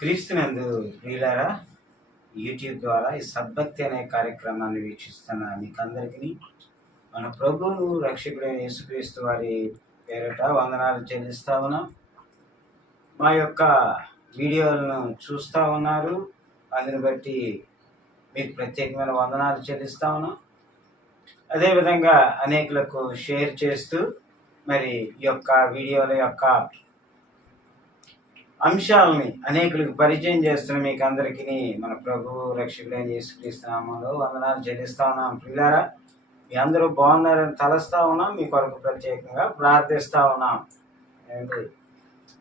క్రీస్తునందు ప్రియులారా, యూట్యూబ్ ద్వారా ఈ సద్భక్తి అనే కార్యక్రమాన్ని వీక్షిస్తున్న మీకందరికీ మన ప్రభువు రక్షకుడైన యేసుక్రీస్తు వారి పేరిట వందనాలు చెల్లిస్తా ఉన్నాం. మా యొక్క వీడియోలను చూస్తూ ఉన్నారు, అందుని బట్టి మీకు ప్రత్యేకమైన వందనాలు చెల్లిస్తా ఉన్నాం. అదేవిధంగా అనేకులకు షేర్ చేస్తూ మరి ఈ యొక్క వీడియోల యొక్క అంశాలని అనేకులకు పరిచయం చేస్తున్న మీకు అందరికీ మన ప్రభు రక్షకుడైన యేసుక్రీస్తు నామములో వందనాలు చెల్లిస్తా ఉన్నాం. ప్రియులారా, మీ అందరూ బాగున్నారని తలస్తా ఉన్నాం, మీ కొరకు ప్రత్యేకంగా ప్రార్థిస్తూ ఉన్నాం.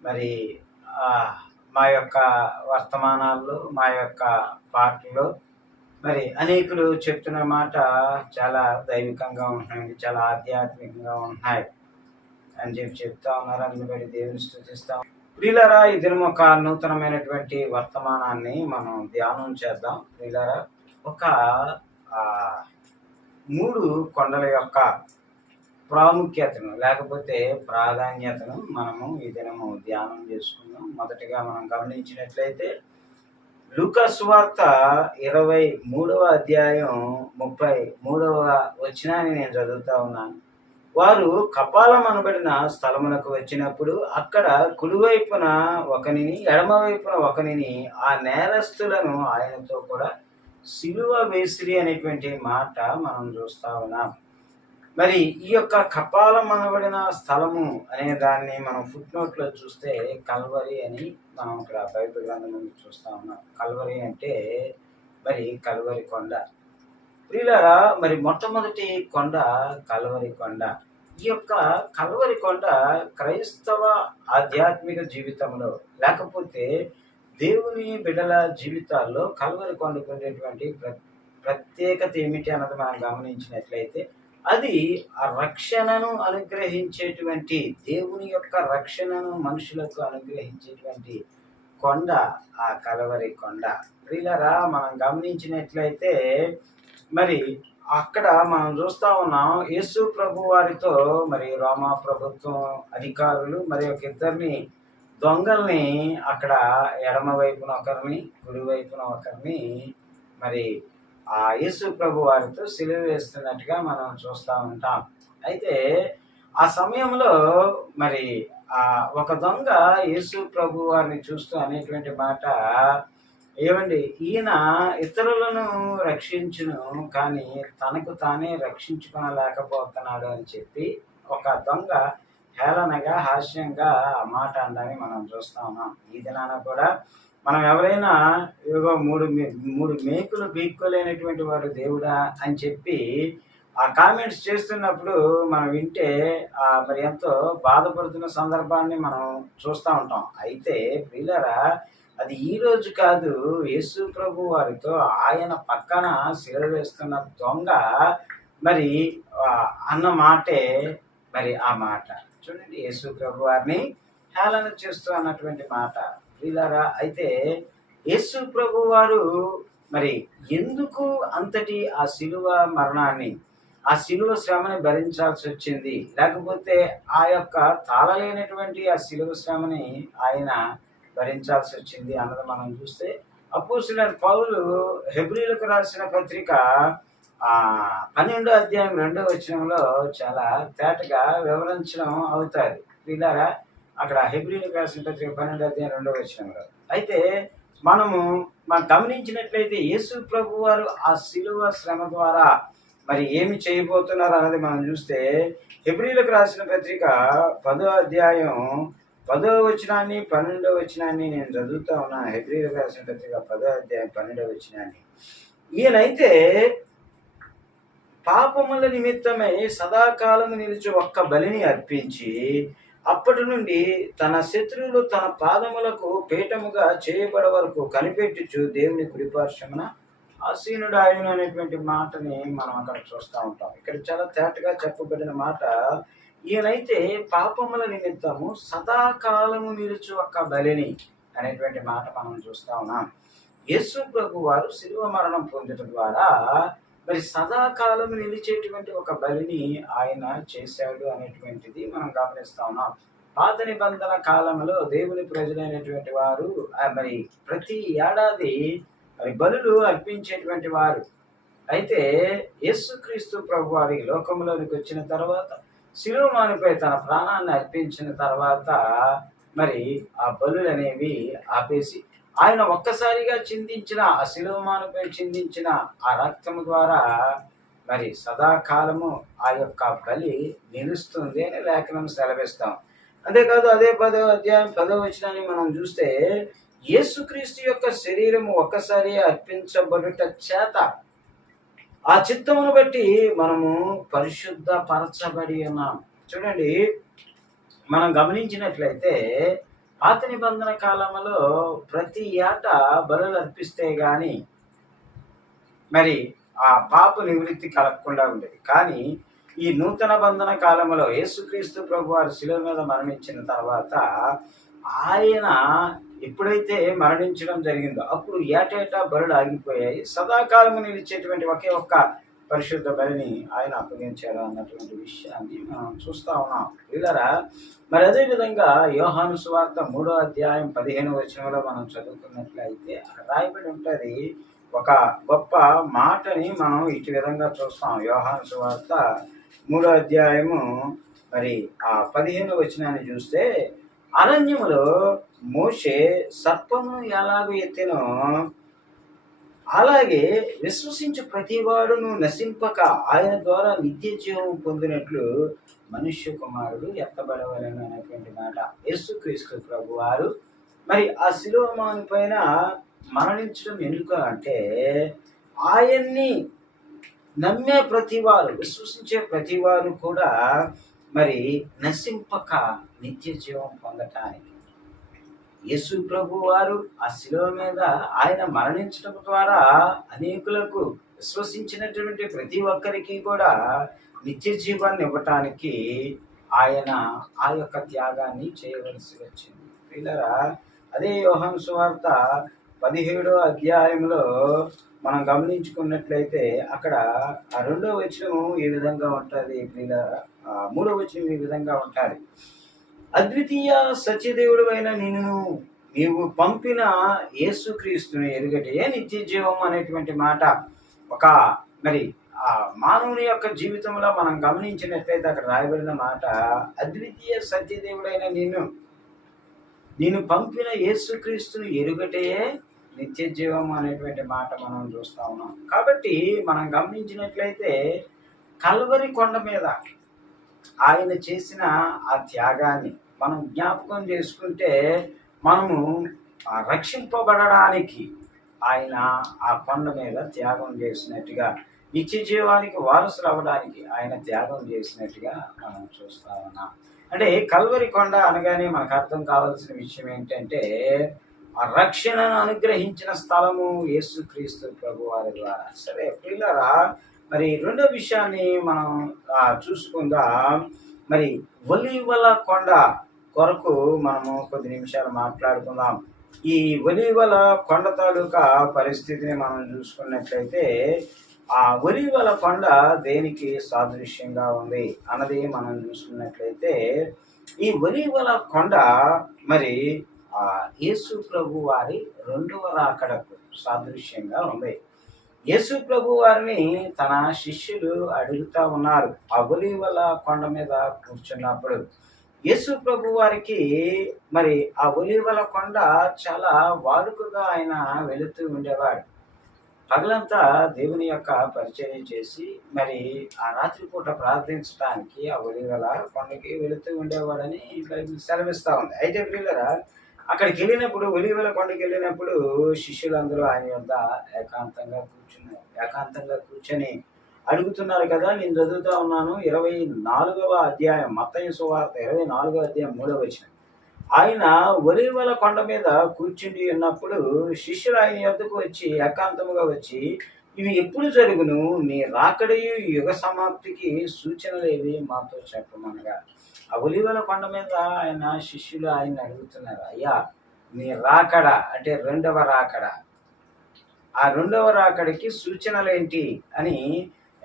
మరి మా యొక్క వర్తమానాల్లో, మా యొక్క పాటల్లో మరి అనేకులు చెప్తున్న మాట చాలా దైవికంగా ఉంటున్నాయి, చాలా ఆధ్యాత్మికంగా ఉంటున్నాయి అని చెప్తా ఉన్నారు. అందుని బట్టి దేవుని స్తుతిస్తాం. ప్రియులారా, ఈ దినం ఒక నూతనమైనటువంటి వర్తమానాన్ని మనం ధ్యానం చేద్దాం. ప్రియులారా, ఒక 3 కొండల యొక్క ప్రాముఖ్యతను లేకపోతే ప్రాధాన్యతను మనము ఈ దినము ధ్యానం చేసుకుందాం. మొదటిగా మనం గమనించినట్లయితే లూకా సువార్త 23వ అధ్యాయం 33వ వచనాన్ని నేను చదువుతా ఉన్నాను. వారు కపాలం అనబడిన స్థలమునకు వచ్చినప్పుడు అక్కడ కుడివైపున ఒకనిని, ఎడమవైపున ఒకనిని, ఆ నేరస్తులను ఆయనతో కూడా సిలువ వేసిరి అనేటువంటి మాట మనం చూస్తా ఉన్నాం. మరి ఈ యొక్క కపాలం అనబడిన స్థలము అనే దాన్ని మనం ఫుట్ నోట్లో చూస్తే కల్వరి అని మనం ఇక్కడ బైబిల్ గ్రంథంలో చూస్తా ఉన్నాం. కల్వరి అంటే మరి కల్వరి కొండ. ప్రియులారా, మరి మొట్టమొదటి కొండ కల్వరి కొండ. ఈ యొక్క కల్వరి కొండ క్రైస్తవ ఆధ్యాత్మిక జీవితంలో లేకపోతే దేవుని బిడ్డల జీవితాల్లో కల్వరి కొండకు ఉండేటువంటి ప్రత్యేకత ఏమిటి అన్నది మనం గమనించినట్లయితే అది ఆ రక్షణను అనుగ్రహించేటువంటి, దేవుని యొక్క రక్షణను మనుషులకు అనుగ్రహించేటువంటి కొండ ఆ కల్వరి కొండ. ప్రియులారా, మనం గమనించినట్లయితే మరి అక్కడ మనం చూస్తా ఉన్నాం, యేసు ప్రభు వారితో మరి రోమా ప్రభుత్వం అధికారులు మరి ఒక ఇద్దరిని దొంగల్ని అక్కడ ఎడమ వైపున ఒకరిని, కుడి వైపున ఒకరిని మరి ఆ యేసు ప్రభు వారితో సిలువ వేస్తున్నట్టుగా మనం చూస్తూ ఉంటాం. అయితే ఆ సమయంలో మరి ఒక దొంగ యేసు ప్రభు వారిని చూస్తూ అనేటువంటి మాట, ఏమండి, ఈయన ఇతరులను రక్షించును కానీ తనకు తానే రక్షించుకోలేకపోతున్నాడు అని చెప్పి ఒక దొంగ హేళనగా, హాస్యంగా ఆ మాట అనడాన్ని మనం చూస్తా ఉన్నాం. ఈ దినాన కూడా మనం ఎవరైనా ఏవో మూడు మేకులు పీక్కోలేనటువంటి వాడు దేవుడా అని చెప్పి ఆ కామెంట్స్ చేస్తున్నప్పుడు మనం వింటే మరి ఎంతో బాధపడుతున్న సందర్భాన్ని మనం చూస్తూ ఉంటాం. అయితే ప్రియులారా, అది ఈ రోజు కాదు, యేసు ప్రభు వారితో ఆయన పక్కన సిలువ వేస్తున్న దొంగ మరి అన్న మాటే మరి ఆ మాట చూడండి, యేసు ప్రభు వారిని హేళన చేస్తూ అన్నటువంటి మాట. ప్రియులారా, అయితే యేసు ప్రభు వారు మరి ఎందుకు అంతటి ఆ సిలువ మరణాన్ని, ఆ సిలువ శ్రమని భరించాల్సి వచ్చింది, లేకపోతే ఆ యొక్క తాళలేనటువంటి ఆ సిలువ శ్రమని ఆయన భరించాల్సి వచ్చింది అన్నది మనం చూస్తే అపోస్తలుడైన పౌలు హెబ్రీయులకు రాసిన పత్రిక 12వ అధ్యాయం 2వ వచనంలో చాలా తేటగా వివరించడం అవుతారు. ప్రియులారా, అక్కడ హెబ్రీయులకు రాసిన పత్రిక 12వ అధ్యాయం 2వ వచనంలో అయితే మనం గమనించినట్లయితే యేసు ప్రభు వారు ఆ సిలువ శ్రమ ద్వారా మరి ఏమి చేయబోతున్నారు అన్నది మనం చూస్తే హెబ్రీయులకు రాసిన పత్రిక 10వ అధ్యాయం 10వ వచనాన్ని 12వ వచనాన్ని నేను చదువుతా ఉన్నా. హెబ్రీయులకు రాసిన పత్రిక 10వ అధ్యాయం 12వ వచనాన్ని, ఈయనైతే పాపముల నిమిత్తమై సదాకాలము నిలిచి ఒక్క బలిని అర్పించి అప్పటి నుండి తన శత్రువులు తన పాదములకు పీఠముగా చేయబడే వరకు కనిపెట్టుచు దేవుని కుడిపార్శ్వమున ఆసీనుడు ఆయన అనేటువంటి మాటని మనం అక్కడ చూస్తూ ఉంటాం. ఇక్కడ చాలా తేటగా చెప్పబడిన మాట, ఈయనైతే పాపముల నిమిత్తము సదాకాలము నిలుచు ఒక్క బలిని అనేటువంటి మాట మనం చూస్తా ఉన్నాం. యేసు ప్రభు వారు శిలువ మరణం పొందడం ద్వారా మరి సదాకాలం నిలిచేటువంటి ఒక బలిని ఆయన చేశాడు అనేటువంటిది మనం గమనిస్తా ఉన్నాం. పాత నిబంధన కాలంలో దేవుని ప్రజలైనటువంటి వారు మరి ప్రతి ఏడాది మరి బలులు అర్పించేటువంటి వారు. అయితే యేసుక్రీస్తు ప్రభు వారి లోకంలోనికి వచ్చిన తర్వాత శిలువ మానుపై తన ప్రాణాన్ని అర్పించిన తర్వాత మరి ఆ బలులు అనేవి ఆపేసి ఆయన ఒక్కసారిగా చిందించిన ఆ శిలువ మానుపై చిందించిన ఆ రక్తము ద్వారా మరి సదాకాలము ఆ యొక్క బలి నిలుస్తుంది అని లేఖనం సెలవిస్తాం. అంతేకాదు అదే 10వ అధ్యాయం 10వ వచనాన్ని మనం చూస్తే యేసుక్రీస్తు యొక్క శరీరము ఒక్కసారి అర్పించబడుట చేత ఆ చిత్తమును బట్టి మనము పరిశుద్ధ పరచబడి ఉన్నాం. చూడండి, మనం గమనించినట్లయితే పాత నిబంధన కాలంలో ప్రతి ఏటా బలులు అర్పిస్తే గాని మరి ఆ పాప నివృత్తి కలగకుండా ఉండేది. కానీ ఈ నూతన బంధన కాలంలో యేసుక్రీస్తు ప్రభు వారు శిలువ మీద మరణించిన తర్వాత ఆయన ఎప్పుడైతే మరణించడం జరిగిందో అప్పుడు ఏటేటా బలులు ఆగిపోయాయి. సదాకాలము నిలిచేటువంటి ఒకే ఒక్క పరిశుద్ధ బలిని ఆయన అప్పగించాడు అన్నటువంటి విషయాన్ని మనం చూస్తా ఉన్నాం. వీళ్ళరా మరి అదేవిధంగా యోహాను సువార్త 3వ అధ్యాయం 15వ వచనంలో మనం చదువుకున్నట్లయితే అక్కడ రాయబడి ఉంటుంది ఒక గొప్ప మాటని మనం ఇటు విధంగా చూస్తాం. యోహాను సువార్త 3వ అధ్యాయము మరి ఆ 15వ వచనాన్ని చూస్తే, అరణ్యములో మోషే సర్పమును ఎలాగో ఎత్తెనో అలాగే విశ్వసించు ప్రతివాడును నశింపక ఆయన ద్వారా నిత్య జీవం పొందినట్లు మనుష్య కుమారుడు ఎత్తబడవలను అనేటువంటి మాట. యేసుక్రీస్తు ప్రభు వారు మరి ఆ శిలువ మాను పైన మరణించడం ఎందుకు అంటే ఆయన్ని నమ్మే ప్రతివారు, విశ్వసించే ప్రతివారు కూడా మరి నశింపక నిత్య జీవం పొందటానికి. యేసు ప్రభు వారు ఆ శిలువ మీద ఆయన మరణించడం ద్వారా అనేకులకు, విశ్వసించినటువంటి ప్రతి ఒక్కరికి కూడా నిత్య జీవాన్ని ఇవ్వటానికి ఆయన ఆ యొక్క త్యాగాన్ని చేయవలసి వచ్చింది. పిల్లరా, అదే యోహాను సువార్త 17వ అధ్యాయంలో మనం గమనించుకున్నట్లయితే అక్కడ ఆ 2వ వచనం ఈ విధంగా ఉంటుంది. పిల్లరా, 3వ వచనం ఈ విధంగా ఉంటుంది. అద్వితీయ సత్యదేవుడు అయిన నీవు పంపిన యేసుక్రీస్తుని ఎరుగటే నిత్య జీవం అనేటువంటి మాట ఒక మరి ఆ మానవుని యొక్క జీవితంలో మనం గమనించినట్లయితే అక్కడ రాయబడిన మాట, అద్వితీయ సత్యదేవుడైన నేను పంపిన యేసుక్రీస్తుని ఎరుగటే నిత్య జీవం అనేటువంటి మాట మనం చూస్తా ఉన్నాం. కాబట్టి మనం గమనించినట్లయితే కల్వరి కొండ మీద ఆయన చేసిన ఆ త్యాగాన్ని మనం జ్ఞాపకం చేసుకుంటే మనము రక్షింపబడడానికి ఆయన ఆ కొండ మీద త్యాగం చేసినట్టుగా, నిత్య జీవానికి వారసులు అవ్వడానికి ఆయన త్యాగం చేసినట్టుగా మనం చూస్తా ఉన్నాం. అంటే కల్వరి కొండ అనగానే మనకు అర్థం కావాల్సిన విషయం ఏంటంటే ఆ రక్షణను అనుగ్రహించిన స్థలము యేసుక్రీస్తు ప్రభు వారి ద్వారా. సరే ప్రియులారా, మరి రెండో విషయాన్ని మనం చూసుకుందాం. మరి ఒలీవల కొండ కొరకు మనము కొద్ది నిమిషాలు మాట్లాడుకుందాం. ఈ ఒలీవల కొండ తాలూకా పరిస్థితిని మనం చూసుకున్నట్లయితే ఆ ఒలీవల కొండ దేనికి సాదృశ్యంగా ఉంది అన్నది మనం చూసుకున్నట్లయితే ఈ ఒలీవల కొండ మరి యేసు ప్రభు వారి 2వ రాకడకు సాదృశ్యంగా ఉంది. యేసు ప్రభు వారిని తన శిష్యులు అడుగుతా ఉన్నారు. ఆ ఒలీవల కొండ మీద కూర్చున్నప్పుడు యేసు ప్రభు వారికి మరి ఆ ఒలీవల కొండ చాలా వాడుకగా ఆయన వెళుతూ ఉండేవాడు. పగలంతా దేవుని యొక్క పరిచర్య చేసి మరి ఆ రాత్రిపూట ప్రార్థించడానికి ఆ ఒలీవల కొండకి వెళుతూ ఉండేవాడని బైబిల్ సెలవిస్తా ఉంది. అయితే ప్రియులారా, అక్కడికి వెళ్ళినప్పుడు, ఒలీవల కొండకి వెళ్ళినప్పుడు శిష్యులందరూ ఆయన వద్ద ఏకాంతంగా కూర్చొని అడుగుతున్నారు కదా. నేను చదువుతా ఉన్నాను 24వ అధ్యాయం, మత్తయి సువార్త 24వ అధ్యాయం 3వ వచనం. ఆయన ఒలీవల కొండ మీద కూర్చుని ఉన్నప్పుడు శిష్యులు ఆయన యొద్దకు వచ్చి ఏకాంతముగా వచ్చి, ఇవి ఎప్పుడు జరుగును, నీ రాకడయు యుగ సమాప్తికి సూచనలేవి మాతో చెప్పమనగా. ఆ ఒలీవల కొండ మీద ఆయన శిష్యులు ఆయన అడుగుతున్నారు, అయ్యా నీ రాకడ అంటే 2వ రాకడ, ఆ 2వ రాకడికి సూచనలేంటి అని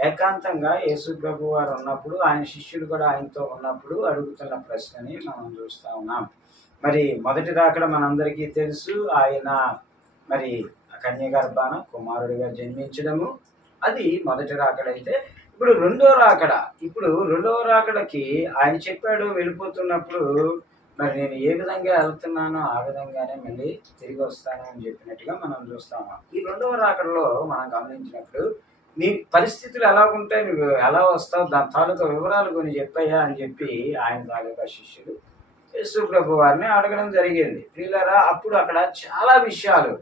ఏకాంతంగా యేసు ప్రభు వారు ఉన్నప్పుడు ఆయన శిష్యులు కూడా ఆయనతో ఉన్నప్పుడు అడుగుతున్న ప్రశ్నని మనం చూస్తా ఉన్నాం. మరి మొదటి రాకడ మనందరికీ తెలుసు. ఆయన మరి కన్య గర్భాన కుమారుడిగా జన్మించడము, అది మొదటి రాకడైతే ఇప్పుడు రెండవ రాకడకి ఆయన చెప్పాడు వెళ్ళిపోతున్నప్పుడు, మరి నేను ఏ విధంగా వెళ్తున్నానో ఆ విధంగానే మళ్ళీ తిరిగి వస్తాను అని చెప్పినట్టుగా మనం చూస్తాము. ఈ రెండవ రాకడలో మనం గమనించినప్పుడు నీ పరిస్థితులు ఎలా ఉంటాయి, నువ్వు ఎలా వస్తావు, దాని తాలూకా వివరాలు కొన్ని చెప్పయ్యా అని చెప్పి ఆయన తాలూకా శిష్యులు యేసు ప్రభు వారిని అడగడం జరిగింది. ప్రియులారా, అప్పుడు అక్కడ చాలా విషయాలు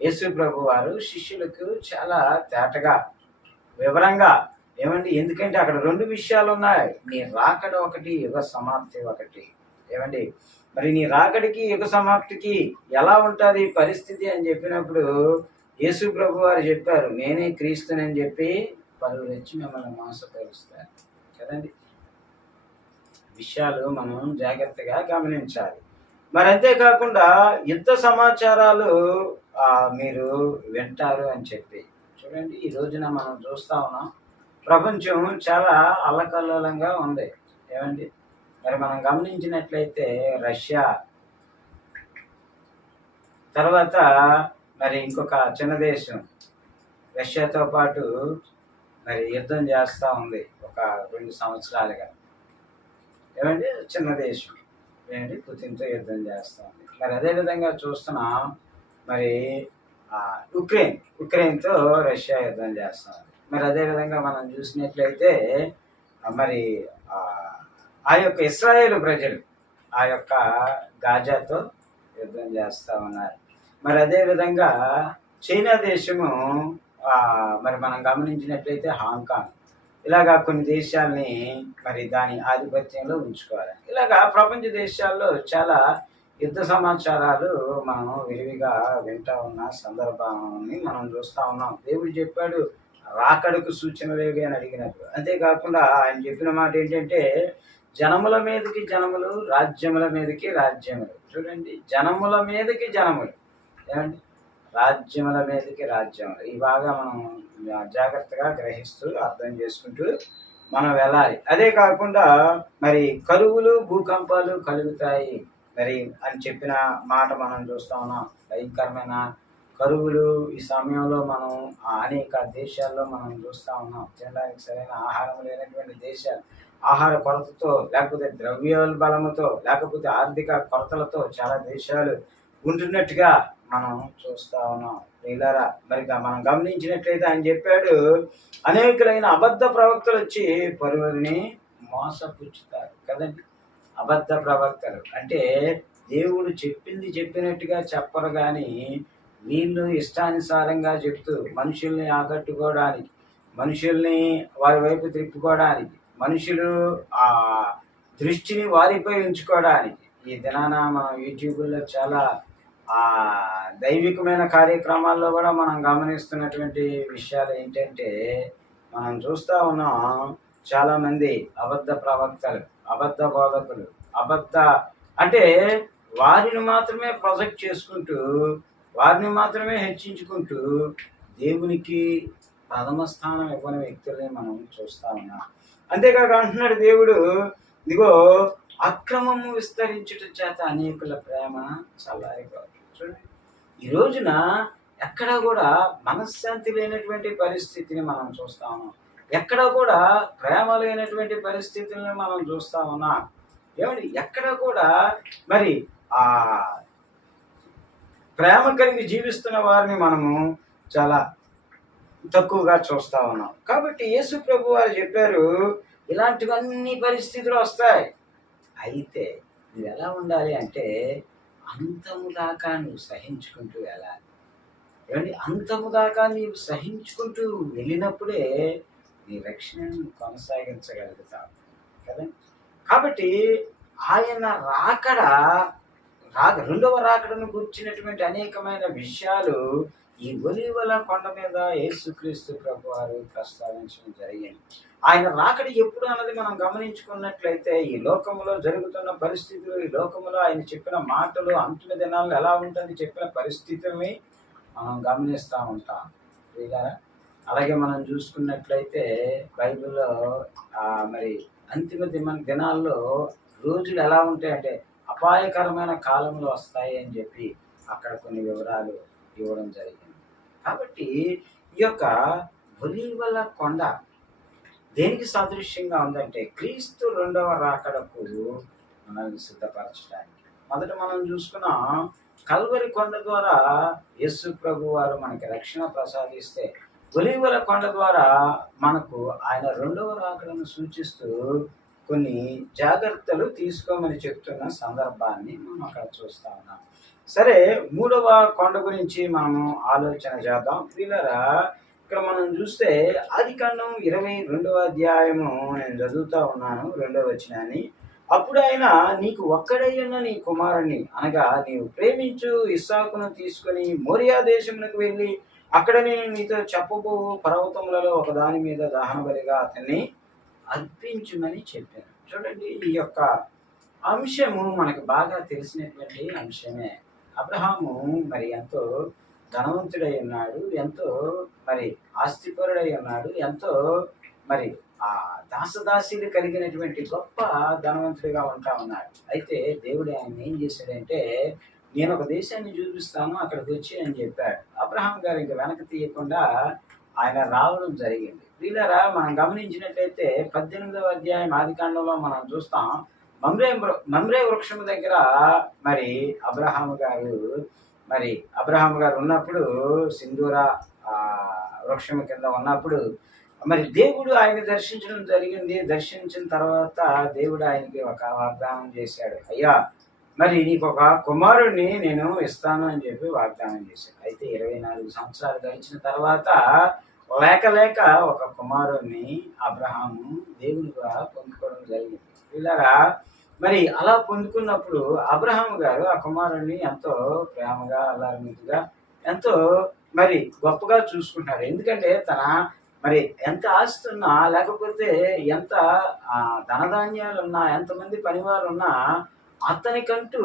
యేసు ప్రభు వారు శిష్యులకు చాలా తేటగా వివరంగా ఏమండి, ఎందుకంటే అక్కడ రెండు విషయాలు ఉన్నాయి. నీ రాకడ ఒకటి, యుగ సమాప్తి ఒకటి. ఏమండి, మరి నీ రాకడికి యుగ సమాప్తికి ఎలా ఉంటుంది పరిస్థితి అని చెప్పినప్పుడు యేసు ప్రభు వారు చెప్పారు, నేనే క్రీస్తునని చెప్పి పలువురు వచ్చి మిమ్మల్ని మోసపరుస్తారు కదండి. విషయాలు మనం జాగ్రత్తగా గమనించాలి. మరి అంతేకాకుండా యుద్ధ సమాచారాలు మీరు వింటారు అని చెప్పి చూడండి. ఈ రోజున మనం చూస్తా ఉన్నాం, ప్రపంచం చాలా అల్లకల్లోలంగా ఉంది. ఏమండి, మరి మనం గమనించినట్లయితే రష్యా తర్వాత మరి ఇంకొక చిన్న దేశం రష్యాతో పాటు మరి యుద్ధం చేస్తూ ఉంది ఒక 2 సంవత్సరాలుగా. ఏమండి, చిన్న దేశం ఏమండి పుతిన్తో యుద్ధం చేస్తూ ఉంది. మరి అదేవిధంగా చూస్తున్నాం, మరి ఉక్రెయిన్తో రష్యా యుద్ధం చేస్తూ ఉంది. మరి అదేవిధంగా మనం చూసినట్లయితే మరి ఆ యొక్క ఇశ్రాయేలు ప్రజలు ఆ యొక్క గాజాతో యుద్ధం చేస్తూ ఉన్నారు. మరి అదేవిధంగా చైనా దేశము మరి మనం గమనించినట్లయితే హాంకాంగ్, ఇలాగా కొన్ని దేశాలని మరి దాని ఆధిపత్యంలో ఉంచుకోవాలి. ఇలాగా ప్రపంచ దేశాల్లో చాలా యుద్ధ సమాచారాలు మనం విరివిగా వింటూ ఉన్న సందర్భాన్ని మనం చూస్తూ ఉన్నాం. దేవుడు చెప్పాడు రాకడకు సూచనలేవి అని అడిగినప్పుడు. అంతేకాకుండా ఆయన చెప్పిన మాట ఏంటంటే, జనముల మీదకి జనములు, రాజ్యముల మీదకి రాజ్యములు. చూడండి, జనముల మీదకి జనములు, ఏమండి, రాజ్యముల మీదకి రాజ్యములు. ఈ బాగా మనం జాగ్రత్తగా గ్రహిస్తూ అర్థం చేసుకుంటూ మనం వెళ్ళాలి. అదే కాకుండా మరి కరువులు భూకంపాలు కలుగుతాయి మరి అని చెప్పిన మాట మనం చూస్తా ఉన్నాం. భయంకరమైన కరువులు ఈ సమయంలో మనం అనేక దేశాల్లో మనం చూస్తూ ఉన్నాం. తినడానికి సరైన ఆహారం లేనటువంటి దేశాలు, ఆహార కొరతతో, లేకపోతే ద్రవ్యోల్బలముతో, లేకపోతే ఆర్థిక కొరతలతో చాలా దేశాలు ఉంటున్నట్టుగా మనం చూస్తూ ఉన్నాం. ప్రియులారా, మరి మనం గమనించినట్లయితే ఆయన చెప్పాడు, అనేకులైన అబద్ధ ప్రవక్తలు వచ్చి పరువుని మోసపుచ్చుతారు కదండి. అబద్ధ ప్రవక్తలు అంటే దేవుడు చెప్పింది చెప్పినట్టుగా చెప్పరు, కానీ వీళ్ళు ఇష్టానుసారంగా చెప్తూ మనుషుల్ని ఆకట్టుకోవడానికి, మనుషుల్ని వారి వైపు తిప్పుకోవడానికి, మనుషులు ఆ దృష్టిని వారిపై ఉంచుకోవడానికి. ఈ దినాన మనం యూట్యూబ్లో చాలా దైవికమైన కార్యక్రమాల్లో కూడా మనం గమనిస్తున్నటువంటి విషయాలు ఏంటంటే, మనం చూస్తూ ఉన్నాం చాలామంది అబద్ధ ప్రవక్తలు, అబద్ధ బోధకులు, అంటే వారిని మాత్రమే ప్రొజెక్ట్ చేసుకుంటూ, వారిని మాత్రమే హెచ్చించుకుంటూ దేవునికి ప్రథమ స్థానం ఇవ్వని వ్యక్తుల్ని మనం చూస్తూ ఉన్నాం. అంతేకాక అంటున్నాడు దేవుడు, ఇదిగో అక్రమము విస్తరించుట చేత అనేకుల ప్రేమ చల్లారిపోతుంది. చూడండి, ఈ రోజున ఎక్కడ కూడా మనశ్శాంతి లేనటువంటి పరిస్థితిని మనం చూస్తా ఉన్నాం. ఎక్కడ కూడా ప్రేమ లేనటువంటి పరిస్థితులను మనం చూస్తా ఉన్నాం. ఏమండి, ఎక్కడ కూడా మరి ప్రేమ కలిగి జీవిస్తున్న వారిని మనము చాలా తక్కువగా చూస్తా ఉన్నాం. కాబట్టి యేసు ప్రభు వారు చెప్పారు, ఇలాంటివన్నీ పరిస్థితులు వస్తాయి. అయితే నువ్వు ఎలా ఉండాలి అంటే, అంతము దాకా నువ్వు సహించుకుంటూ వెళ్ళాలి. ఏమండి, అంతము దాకా నీవు సహించుకుంటూ వెళ్ళినప్పుడే నీ రక్షణను కొనసాగించగలుగుతావు కదండి. కాబట్టి ఆయన రెండవ రాకడను గుర్చినటువంటి అనేకమైన విషయాలు ఈ ఒలీవల కొండ మీద యేసుక్రీస్తు ప్రభు వారు ప్రస్తావించడం జరిగింది. ఆయన రాకడ ఎప్పుడు అన్నది మనం గమనించుకున్నట్లయితే, ఈ లోకంలో జరుగుతున్న పరిస్థితులు, ఈ లోకంలో ఆయన చెప్పిన మాటలు, అంతిమ దినాల్లో ఎలా ఉంటుంది చెప్పిన పరిస్థితుల్ని మనం గమనిస్తూ ఉంటాం. అలాగే మనం చూసుకున్నట్లయితే బైబిల్లో మరి అంతిమ దినాల్లో రోజులు ఎలా ఉంటాయంటే అపాయకరమైన కాలంలో వస్తాయి అని చెప్పి అక్కడ కొన్ని వివరాలు ఇవ్వడం జరిగింది. కాబట్టి ఈ యొక్క ఒలీవల కొండ దేనికి సాదృశ్యంగా ఉందంటే క్రీస్తు రెండవ రాకడకు మనల్ని సిద్ధపరచడానికి. మొదట మనం చూసుకున్న కల్వరి కొండ ద్వారా యేసు ప్రభు వారు మనకి రక్షణ ప్రసాదిస్తే, ఒలీవల కొండ ద్వారా మనకు ఆయన రెండవ రాకడను సూచిస్తూ కొన్ని జాగ్రత్తలు తీసుకోమని చెప్తున్న సందర్భాన్ని మనం అక్కడ చూస్తా ఉన్నాం. సరే, మూడవ కొండ గురించి మనము ఆలోచన చేద్దాం. వీళ్ళరా ఇక్కడ మనం చూస్తే ఆదికాండం 22వ అధ్యాయము నేను చదువుతా ఉన్నాను, 2వ వచనాన్ని. అప్పుడు ఆయన, నీకు ఒక్కడైన నీ కుమారుణ్ణి అనగా నీవు ప్రేమించు ఇస్సాకును తీసుకొని మోరియా దేశమునకు వెళ్ళి అక్కడ నేను నీతో చెప్పబో పర్వతములలో ఒకదాని మీద దహన బలిగా అతన్ని అర్పించుమని చెప్పాను. చూడండి, ఈ యొక్క అంశము మనకు బాగా తెలిసినటువంటి అంశమే. అబ్రహాము మరి ఎంతో ధనవంతుడై ఉన్నాడు, ఎంతో మరి ఆస్తిపరుడై ఉన్నాడు, ఎంతో మరి ఆ దాసదాసీలు కలిగినటువంటి గొప్ప ధనవంతుడిగా ఉంటా ఉన్నాడు. అయితే దేవుడు ఆయన ఏం చేశాడంటే, నేను ఒక దేశాన్ని చూపిస్తాను, అక్కడికి వచ్చి అని చెప్పాడు. అబ్రహాం గారు ఇంకా వెనక తీయకుండా ఆయన రావడం జరిగింది. వీళ్ళరా మనం గమనించినట్లయితే 18వ అధ్యాయం ఆదికాండంలో మనం చూస్తాం, మమ్రే వృక్షం దగ్గర మరి అబ్రహాము గారు ఉన్నప్పుడు, సింధూర వృక్షం కింద ఉన్నప్పుడు మరి దేవుడు ఆయన దర్శించడం జరిగింది. దర్శించిన తర్వాత దేవుడు ఆయనకి ఒక వాగ్దానం చేశాడు. అయ్యా, మరి నీకు ఒక కుమారుడిని నేను ఇస్తాను అని చెప్పి వాగ్దానం చేశాడు. అయితే 24 సంవత్సరాలు గడిచిన తర్వాత లేక ఒక కుమారుడిని అబ్రహాము దేవునిగా పొందుకోవడం జరిగింది. ఇలాగా మరి అలా పొందుకున్నప్పుడు అబ్రహాము గారు ఆ కుమారుడిని ఎంతో ప్రేమగా, అల్లారముద్దుగా, ఎంతో మరి గొప్పగా చూసుకుంటాడు. ఎందుకంటే తన మరి ఎంత ఆస్తి ఉన్నా, లేకపోతే ఎంత ధనధాన్యాలున్నా, ఎంతమంది పనివారు ఉన్నా, అతనికంటూ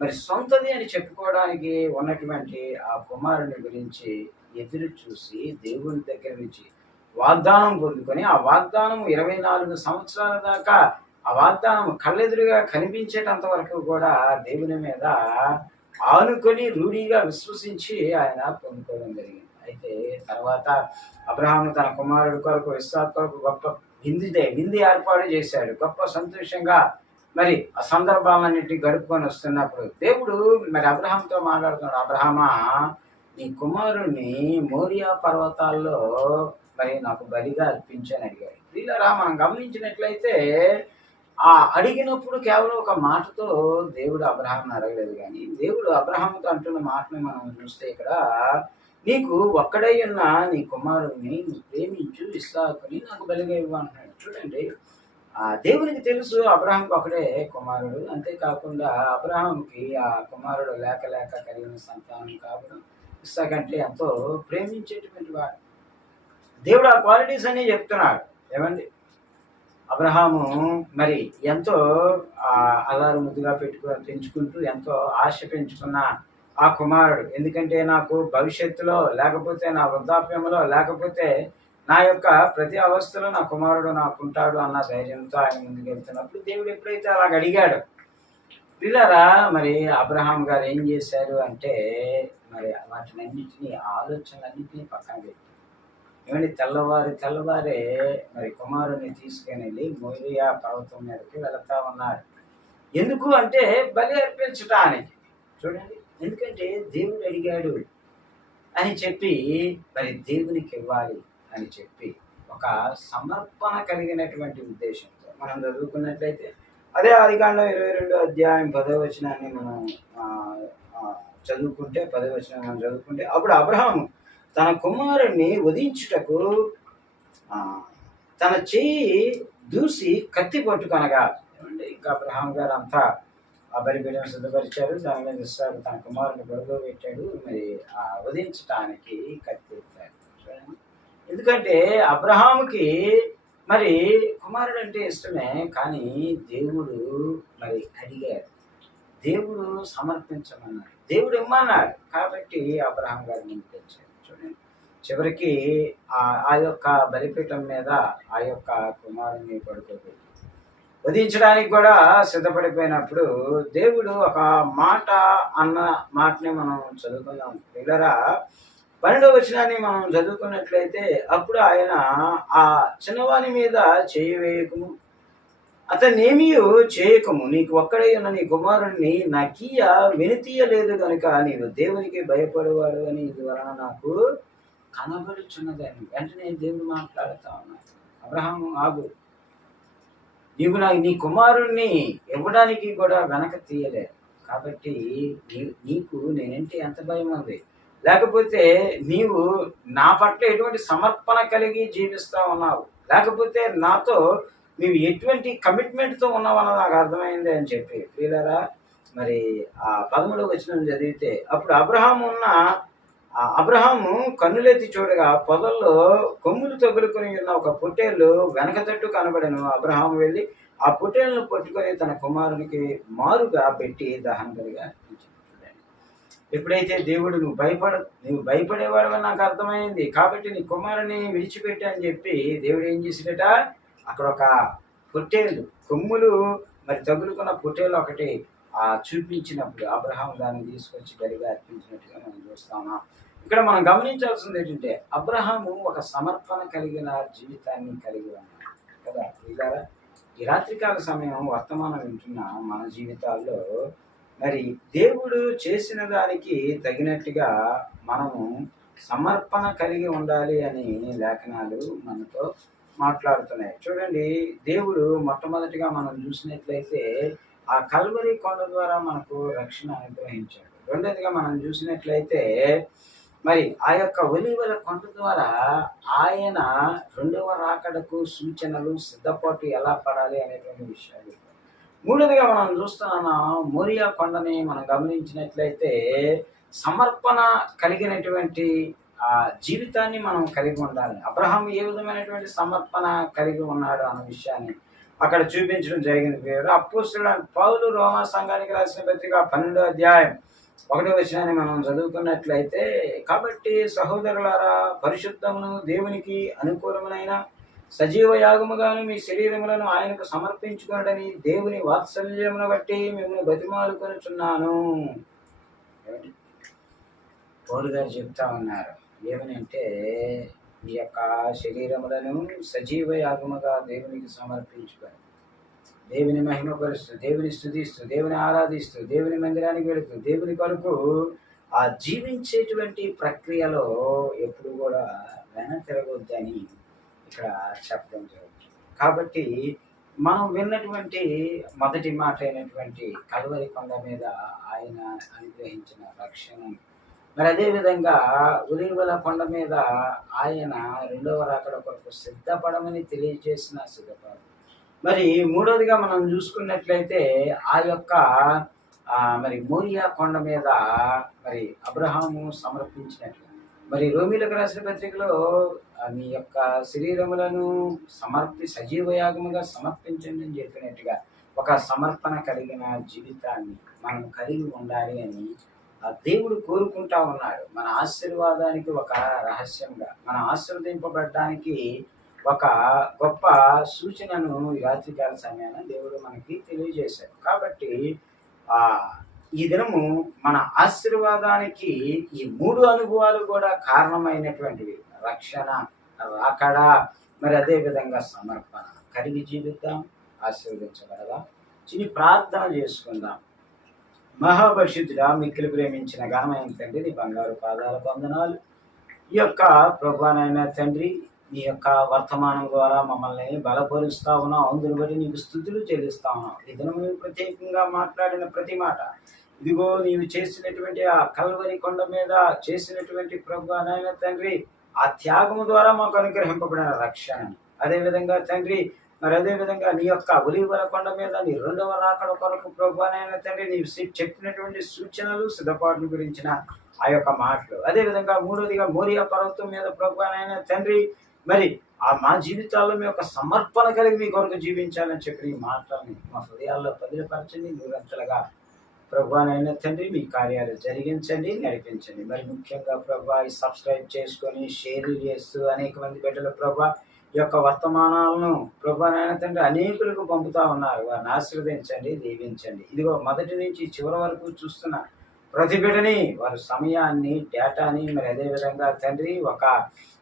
మరి సొంతది అని చెప్పుకోవడానికి ఉన్నటువంటి ఆ కుమారుని గురించి ఎదురు చూసి దేవుని దగ్గర నుంచి వాగ్దానం పొందుకొని, ఆ వాగ్దానం 24 సంవత్సరాల దాకా ఆ వాగ్దానం కళ్ళెదురుగా కనిపించేటంత వరకు కూడా దేవుని మీద ఆనుకొని రూఢిగా విశ్వసించి ఆయన పొందుకోవడం జరిగింది. అయితే తర్వాత అబ్రహాము తన కుమారుడి కొరకు, ఇస్సాకు కొరకు గొప్ప విందు ఏర్పాటు చేశాడు. గొప్ప సంతోషంగా మరి ఆ సందర్భాలన్నిటి గడుపుకొని వస్తున్నప్పుడు దేవుడు మరి అబ్రహాంతో మాట్లాడుతున్నాడు. అబ్రహామా, నీ కుమారుణ్ణి మోరియా పర్వతాల్లో మరి నాకు బలిగా అర్పించని అడిగాడు. వీళ్ళరా మనం గమనించినట్లయితే ఆ అడిగినప్పుడు కేవలం ఒక మాటతో దేవుడు అబ్రహాంని అడగలేదు, కానీ దేవుడు అబ్రహాముతో అంటున్న మాటను మనం చూస్తే ఇక్కడ, నీకు ఒక్కడై ఉన్న నీ కుమారుడిని నువ్వు ప్రేమించు ఇస్సాకుని నాకు బలిగా ఇవ్వు అంటున్నాడు. చూడండి, దేవునికి తెలుసు అబ్రహాంకి ఒకడే కుమారుడు. అంతేకాకుండా అబ్రహాంకి ఆ కుమారుడు లేక కలిగిన సంతానం కావడం, ఇస్సాకు అంటే ఎంతో ప్రేమించేటువంటి వాడు. దేవుడు ఆ క్వాలిటీస్ అన్నీ చెప్తున్నాడు. ఏమండి, అబ్రహాము మరి ఎంతో అల్లారు ముద్దుగా పెంచుకుంటూ ఎంతో ఆశ పెంచుకున్న ఆ కుమారుడు, ఎందుకంటే నాకు భవిష్యత్తులో, లేకపోతే నా వృద్ధాప్యంలో, లేకపోతే నా యొక్క ప్రతి అవస్థలో నా కుమారుడు నాకుంటాడు అన్న ధైర్యంతో ఆయన ముందుకు వెళ్తున్నప్పుడు దేవుడు ఎప్పుడైతే అలాగ అడిగాడు, వీళ్ళరా మరి అబ్రహాం గారు ఏం చేశారు అంటే, మరి వాటినన్నింటినీ ఆలోచనలన్నింటినీ పక్కన పెట్టి, ఏమంటే తెల్లవారే మరి కుమారుడిని తీసుకుని వెళ్ళి మోరియా పర్వతం మీదకి వెళతా ఉన్నాడు. ఎందుకు అంటే బలి అర్పించటానికి. చూడండి, ఎందుకంటే దేవుడు అడిగాడు అని చెప్పి మరి దేవునికి ఇవ్వాలి అని చెప్పి ఒక సమర్పణ కలిగినటువంటి ఉద్దేశంతో మనం చదువుకున్నట్లయితే, అదే ఆదికాండం 22వ అధ్యాయం 10వ వచనాన్ని మనం చదువుకుంటే, 10వ వచనం మనం చదువుకుంటే, అప్పుడు అబ్రహాము తన కుమారుణ్ణి వధించుటకు తన చెయ్యి దూసి కత్తి పట్టుకొనగా, ఏమంటే ఇంకా అబ్రహాం గారు అంతా ఆ బలిపీఠం సిద్ధపరిచారు. దాని మీద ఇస్సాకు తన కుమారుని బరువు పెట్టాడు. మరి వధించటానికి కత్తి పెట్టాడు. చూడండి, ఎందుకంటే అబ్రహాముకి మరి కుమారుడు అంటే ఇష్టమే, కానీ దేవుడు మరి అడిగాడు, దేవుడు సమర్పించమన్నాడు, దేవుడు ఇమ్మన్నాడు. కాబట్టి అబ్రహాం గారు ముందుకు వచ్చాడు. చూడండి, చివరికి ఆ ఆ యొక్క బలిపీఠం మీద ఆ యొక్క కుమారుని పడుకోబెట్టి వధించడానికి కూడా సిద్ధపడిపోయినప్పుడు దేవుడు ఒక మాట అన్న మాటని మనం చదువుకున్నాం పిల్లరా. 12వ వచనాన్ని మనం చదువుకున్నట్లయితే అప్పుడు ఆయన ఆ చిన్నవాని మీద చేయి వేయకము, అతన్నేమీ చేయకము, నీకు ఒక్కడై ఉన్న నీ కుమారుడిని నాకీయ వెనుతీయలేదు కనుక నీవు దేవునికి భయపడేవాడు అని ఇదివలన నాకు కనబడుచున్నదని. వెంటనే దేవుడు మాట్లాడుతా ఉన్నాడు, అబ్రహాము ఆగు, నీవు నీ కుమారుణ్ణి ఇవ్వడానికి కూడా వెనక తీయలేదు కాబట్టి నీకు నేనంటే ఎంత భయం ఉంది, లేకపోతే నీవు నా పట్ల ఎటువంటి సమర్పణ కలిగి జీవిస్తా ఉన్నావు, లేకపోతే నాతో నీవు ఎటువంటి కమిట్మెంట్తో ఉన్నావన్నది నాకు అర్థమైంది అని చెప్పి ప్రియులారా. మరి ఆ 13వ వచనం చదివితే అప్పుడు అబ్రహాము కన్నులెత్తి చూడగా పొదల్లో కొమ్ములు తగులుకొని ఉన్న ఒక పొట్టేలు వెనక తట్టు కనబడను. అబ్రహాము వెళ్ళి ఆ పొట్టేలను పట్టుకొని తన కుమారునికి మారుగా పెట్టి దహన బలిగా అర్పించాడు. ఎప్పుడైతే దేవుడు నువ్వు భయపడేవాడు నాకు అర్థమైంది కాబట్టి నీ కుమారుని విడిచిపెట్టి అని చెప్పి దేవుడు ఏం చేసినట, అక్కడ ఒక పొట్టేలు కొమ్ములు మరి తగులుకున్న పొట్టేలు ఒకటి చూపించినప్పుడు అబ్రహాం దాన్ని తీసుకొచ్చి బలిగా అర్పించినట్టుగా మనం చూస్తామా. ఇక్కడ మనం గమనించాల్సింది ఏంటంటే అబ్రహాము ఒక సమర్పణ కలిగిన జీవితాన్ని కలిగి ఉన్నాడు కదా. ఇలారా ఈ రాత్రికాల సమయం వర్తమానం వింటున్న మన జీవితాల్లో మరి దేవుడు చేసిన దానికి తగినట్టుగా మనము సమర్పణ కలిగి ఉండాలి అని లేఖనాలు మనతో మాట్లాడుతున్నాయి. చూడండి, దేవుడు మొట్టమొదటిగా మనం చూసినట్లయితే ఆ కల్వరి కొండ ద్వారా మనకు రక్షణ అనుగ్రహించాడు. రెండోదిగా మనం చూసినట్లయితే మరి ఆ యొక్క ఒలీవల కొండ ద్వారా ఆయన రెండవ రాకడకు సూచనలు సిద్ధపాటు ఎలా పడాలి అనేటువంటి విషయాలు. మూడోదిగా మనం చూస్తున్న మోరియా కొండని మనం గమనించినట్లయితే సమర్పణ కలిగినటువంటి ఆ జీవితాన్ని మనం కలిగి ఉండాలి. అబ్రహాం ఏ విధమైనటువంటి సమర్పణ కలిగి ఉన్నాడు అన్న విషయాన్ని అక్కడ చూపించడం జరిగింది. అపోస్తలుడైన పౌలు రోమా సంఘానికి రాసిన పత్రిక 12వ అధ్యాయం 1వ వచనాన్ని మనం చదువుకున్నట్లయితే, కాబట్టి సహోదరులారా, పరిశుద్ధమును దేవునికి అనుకూలమైన సజీవ యాగముగాను మీ శరీరములను ఆయనకు సమర్పించుకోనని దేవుని వాత్సల్యమును బట్టి మిమ్మల్ని బతిమాలుకొనుచున్నాను. పౌలు గారు చెప్తా ఉన్నారు ఏమనంటే, మీ యొక్క శరీరములను సజీవ యాగముగా దేవునికి సమర్పించుకొని దేవుని మహిమపరుస్తూ, దేవుని స్తుతిస్తూ, దేవుని ఆరాధిస్తూ, దేవుని మందిరానికి వెళుతూ దేవుని కొరకు ఆ జీవించేటువంటి ప్రక్రియలో ఎప్పుడు కూడా వెనతిరగొద్దని ఇక్కడ చెప్పడం జరుగుతుంది. కాబట్టి మనం విన్నటువంటి మొదటి మాట అయినటువంటి కల్వరి కొండ మీద ఆయన అనుగ్రహించిన రక్షణ, మరి అదేవిధంగా ఒలీవల కొండ మీద ఆయన రెండవ రాకడ కొరకు సిద్ధపడమని తెలియజేసిన సిద్ధపడ. మరి మూడవదిగా మనం చూసుకున్నట్లయితే ఆ యొక్క మరి మోరియా కొండ మీద మరి అబ్రహాము సమర్పించినట్లు, మరి రోమీలకు రాసిన పత్రికలో మీ యొక్క శరీరములను సజీవ యాగముగా సమర్పించండి అని చెప్పినట్టుగా ఒక సమర్పణ కలిగిన జీవితాన్ని మనం కలిగి ఉండాలి అని దేవుడు కోరుకుంటా ఉన్నాడు. మన ఆశీర్వాదానికి ఒక రహస్యంగా, మన ఆశీర్వదింపబడడానికి ఒక గొప్ప సూచనను ఈ రాత్రికాల సమయాన దేవుడు మనకి తెలియజేశాడు. కాబట్టి ఈ దినము మన ఆశీర్వాదానికి ఈ 3 అనుభవాలు కూడా కారణమైనటువంటివి: రక్షణ, రాకడ, మరి అదేవిధంగా సమర్పణ కలిగి జీవితం ఆశీర్వదించబడదా. చిన్న ప్రార్థన చేసుకుందాం. మహాపరిశుద్ధుడా, మిక్కిలి ప్రేమించిన ఘనమైన తండ్రి, నీ బంగారు పాదాల వందనాలు. ఈ యొక్క ప్రభువైన తండ్రి, నీ యొక్క వర్తమానం ద్వారా మమ్మల్ని బలపరుస్తా ఉన్నావు. అందుని బట్టి నీకు స్తుతులు చెల్లిస్తా ఉన్నావు. ఈ దినం నీవు ప్రత్యేకంగా మాట్లాడిన ప్రతి మాట, ఇదిగో నీవు చేసినటువంటి ఆ కల్వరి కొండ మీద చేసినటువంటి ప్రభువైన తండ్రి ఆ త్యాగము ద్వారా మాకు అనుగ్రహింపబడిన రక్షణ, అదేవిధంగా తండ్రి మరి అదేవిధంగా నీ యొక్క ఒలీవల కొండ మీద నీ రెండవ రాకడ కొరకు ప్రభువైన తండ్రి నీవు చెప్పినటువంటి సూచనలు, సిద్ధపాటును గురించిన ఆ యొక్క మాటలు, అదేవిధంగా మూడోదిగా మోరియా పర్వతం మీద ప్రభువైన తండ్రి మరి మా జీవితాల్లో మీ యొక్క సమర్పణ కలిగి మీ కొరకు జీవించాలని చెప్పి ఈ మాటలని మా హృదయాల్లో పదిలపరచండి. నూరంతలుగా ప్రభువానైనా తండ్రి మీ కార్యాలు జరిగించండి, నడిపించండి. మరి ముఖ్యంగా ప్రభా ఈ సబ్స్క్రైబ్ చేసుకొని షేర్లు చేస్తూ అనేక మంది బిడ్డలు ప్రభా ఈ యొక్క వర్తమానాలను ప్రభువానైనా తండ్రి అనేకులకు పంపుతా ఉన్నారు. వారిని ఆశీర్వదించండి, దీవించండి. ఇదిగో మొదటి నుంచి చివరి వరకు చూస్తున్న ప్రతి బిడ్డని వారి సమయాన్ని, డేటాని మరి అదేవిధంగా తండ్రి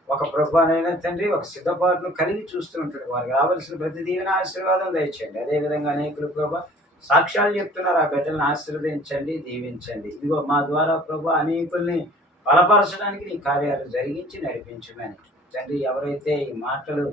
ఒక ప్రభువానైనా తండ్రి ఒక సిద్ధపాటును కలిగి చూస్తుంటాడు. వారికి రావాల్సిన ప్రతి దీవెన ఆశీర్వాదం దయచేయండి. అదేవిధంగా అనేకులు ప్రభా సాక్ష్యాలు చెప్తున్నారు. ఆ బిడ్డలను ఆశీర్వదించండి, దీవించండి. ఇదిగో మా ద్వారా ప్రభు అనేకుల్ని బలపరచడానికి నీ కార్యాలు జరిగించి నడిపించమని తండ్రి. ఎవరైతే ఈ మాటలు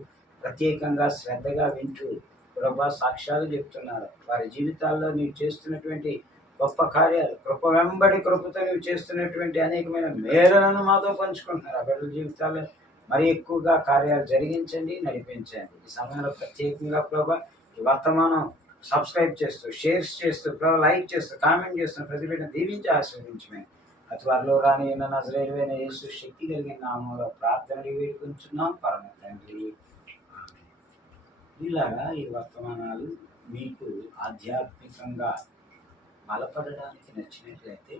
ప్రత్యేకంగా శ్రద్ధగా వింటూ ప్రభా సాక్ష్యాలు చెప్తున్నారు, వారి జీవితాల్లో నీవు చేస్తున్నటువంటి గొప్ప కార్యాలు, కృప వెంబడి కృపతో నువ్వు చేస్తున్నటువంటి అనేకమైన మేలులను మాతో పంచుకుంటున్నారు. ఆ బిడ్డల జీవితాల్లో మరి ఎక్కువగా కార్యాలు జరిగించండి, నడిపించండి. ఈ సమయంలో ప్రత్యేకంగా ప్రభా ఈ వర్తమానం సబ్స్క్రైబ్ చేస్తూ, షేర్స్ చేస్తూ, లైక్ చేస్తూ, కామెంట్ చేస్తూ ప్రతి బిడ్డను దీవించి ఆశీర్వదించమని అతి వారిలో రాని నజరేయుడైన యేసు శక్తి కలిగిన నామంలో ప్రార్థనలు వేడుకుంటున్నాం పరమ తండ్రి. ఇలాగా ఈ వర్తమానాలు మీకు ఆధ్యాత్మికంగా బలపడడానికి నచ్చినట్లయితే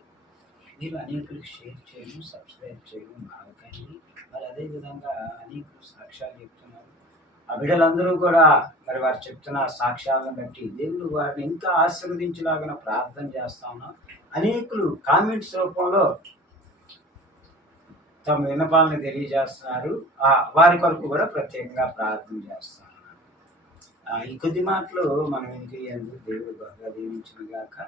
మీరు అనేకులకు షేర్ చేయడం, సబ్స్క్రైబ్ చేయడం మారకండి. మరి అదేవిధంగా అనేకులు సాక్ష్యాలు చెప్తున్నారు. ఆ బిడ్డలందరూ కూడా మరి వారు చెప్తున్న సాక్ష్యాలను బట్టి దేవుడు వారిని ఇంకా ఆశీర్వదించేలాగా ప్రార్థన చేస్తా ఉన్నాం. అనేకులు కామెంట్స్ రూపంలో తమ విన్నపాలను తెలియజేస్తున్నారు. వారి కొరకు కూడా ప్రత్యేకంగా ప్రార్థన చేస్తా ఉన్నాం. ఈ కొద్ది మాటలు మనం ఇంటి దేవుడు బాగా దీవించిన గాక.